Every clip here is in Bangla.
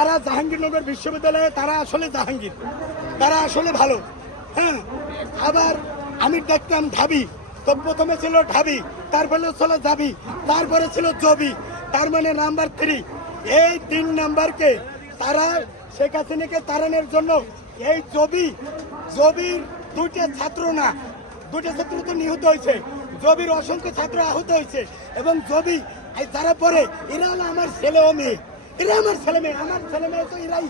তারা জাহাঙ্গীরনগর বিশ্ববিদ্যালয়ে তারা আসলে জাহাঙ্গীর, তারা আসলে ভালো। হ্যাঁ, আবার আমি দেখতাম ঢাবি, তো প্রথমে ছিল ঢাবি, তারপরে ছিল জাবি, তারপরে ছিল জবি, তার মানে নাম্বার 3। এই 3 নাম্বারকে তারা শেখ হাসিনাকে তাড়ানোর জন্য এই জবির 2টা ছাত্র না, 2টা ছাত্র তো নিহত হয়েছে, জবির অসংখ্য ছাত্র আহত হয়েছে, এবং জবি যারা পরে এরা হলো আমার ছেলে ও মেয়ে, এরা আমার ছেলে মেয়ে, আমার ছেলে মেয়ে তো এরাই।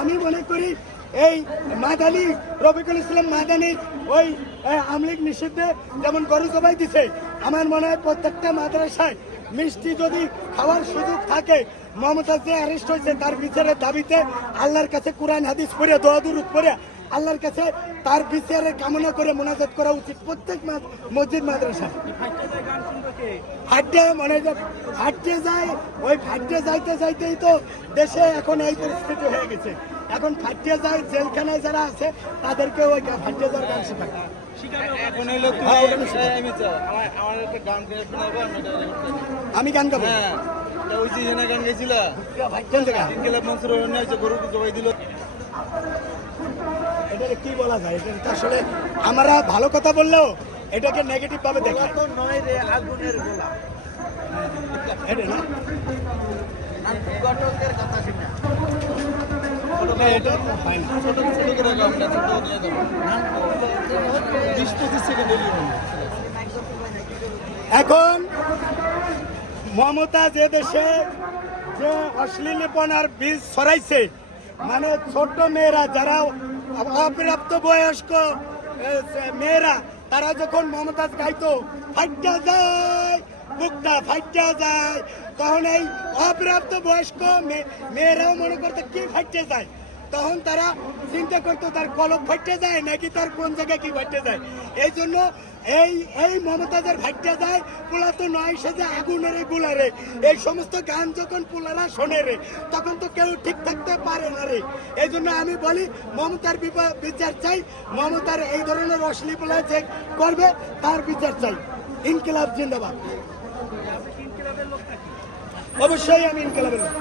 আমি মনে করি এই মাদানি, রফিকুল ইসলাম মাদানি ওই আমলিগ নিষিদ্ধে যেমন গরু জবাই দিছে, আমার মনে হয় প্রত্যেকটা মাদ্রাসায় মিষ্টি যদি খাওয়ার সুযোগ থাকে, মমতাজ যে অ্যারেস্ট হয়েছে তার বিচারের দাবিতে আল্লাহর কাছে কোরআন হাদিস পড়ে দোয়া দুরূদ পড়ে আল্লাহর কাছে তার বিচারের কামনা করে মোনাজাত করা উচিত প্রত্যেক মসজিদ মাদ্রাসায়। হাঁটতে যায়, ওই হাঁটতে যাইতে যাইতেই তো দেশে এখন এই পরিস্থিতি হয়ে গেছে। এখন ফাটিয়ে যায়, জেলখানায় যারা আছে তাদেরকে ওই ফাটিয়ে যাওয়ার গান শেখায়। আমি গান গাবো, গান গেছিল এটাকে কি বলা যায়? এটা আসলে আমরা ভালো কথা বললেও এটাকে নেগেটিভ ভাবে দেখা আগুনের গোলা এটা না, এখন মমতা যে দেশে যে অশ্লীলপনার বীজ ছড়াইছে, মানে ছোট মেয়েরা যারা অপ্রাপ্ত বয়স্ক মেয়েরা, তারা যখন মমতাজ গাইতো ফাইটা যায় বুকটা ফাইটা যায়, তখন এই অপ্রাপ্ত বয়স্ক মেয়েরাও মনে করতো কি ফাইটে যায়, তখন তারা চিন্তা করতো তার কলম ফাইটে যায় নাকি তার কোন জায়গায় কি ফাইটে যায়। এই জন্য এই মমতাজের ফাইটে যায় পোলা তো নয়, সে যে আগুনের গোলারে, এই সমস্ত গান যখন পোলারা শোনে রে, তখন তো কেউ ঠিক থাকতে পারে না রে। এই জন্য আমি বলি মমতার বিচার চাই, মমতার এই ধরনের অশ্লীলতা যে করবে তার বিচার চাই। ইনকিলাব জিন্দাবাদ। অবশ্যই আমি ইনকিলাবের লোক।